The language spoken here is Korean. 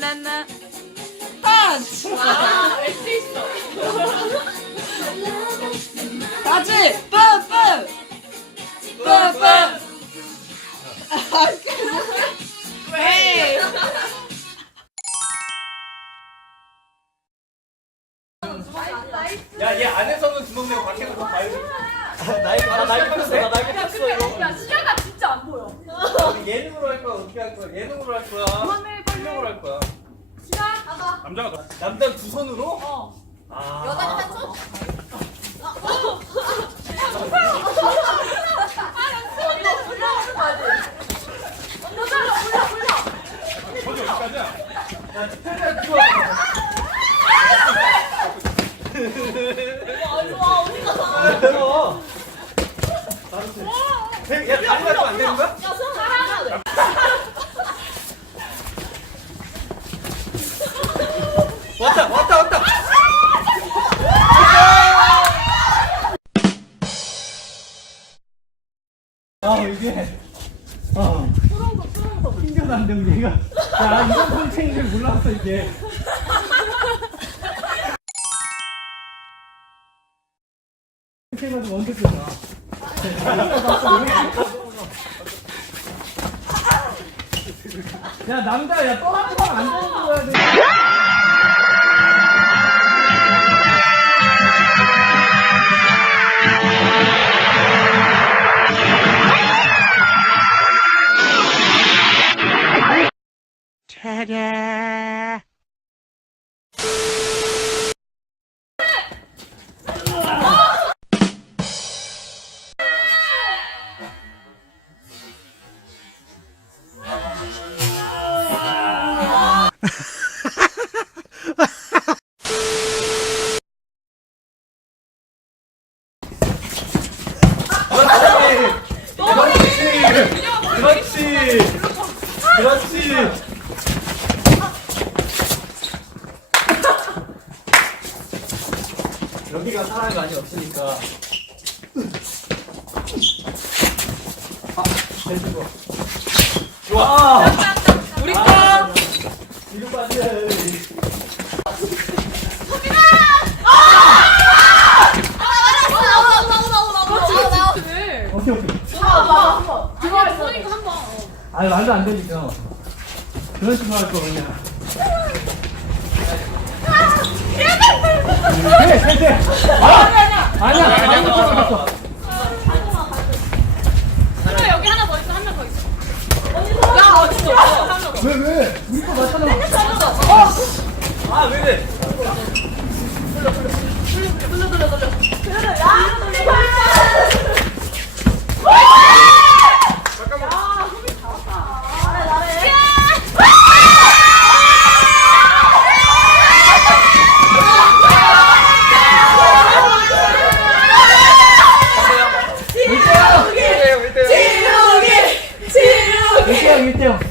나나나나나나 펀치 아, 왠지 있어. 다시 뿜뿜 뿜뿜 왜 야, 얘 안에서는 주먹 내고 밖에서 더 봐야 나이, 나 나이 나 나이 야, 이거. 근데 야, 시야가 진짜 안 보여. 예능으로 할 거야, 어떻게 할 거야? 예능으로 할 거야. 그만 실력으로 할 거야. 시야 가봐. 남자가 더. 남자 두 손으로? 어. 아. 여자는 한 손? 어디까지야? 야. 야, 다리 맞으면 안 되는 거야? 왔다, 튕겨난데, 우리가. 야, 이런 콘체인 줄 몰랐어, 이게. 콘체인은 먼저 뛰어나. 야, 남자, 야, 떨어지면 안 되는 거야. 돼. 그렇지. 그렇지. 그렇지. 여기가 사람이 많이 없으니까. 아, 됐고. 좋아. 우리 거 뒤로 빠져. 오케이 말도 안 되니까. 그런 식으로 할 거 그냥. め。あ you too.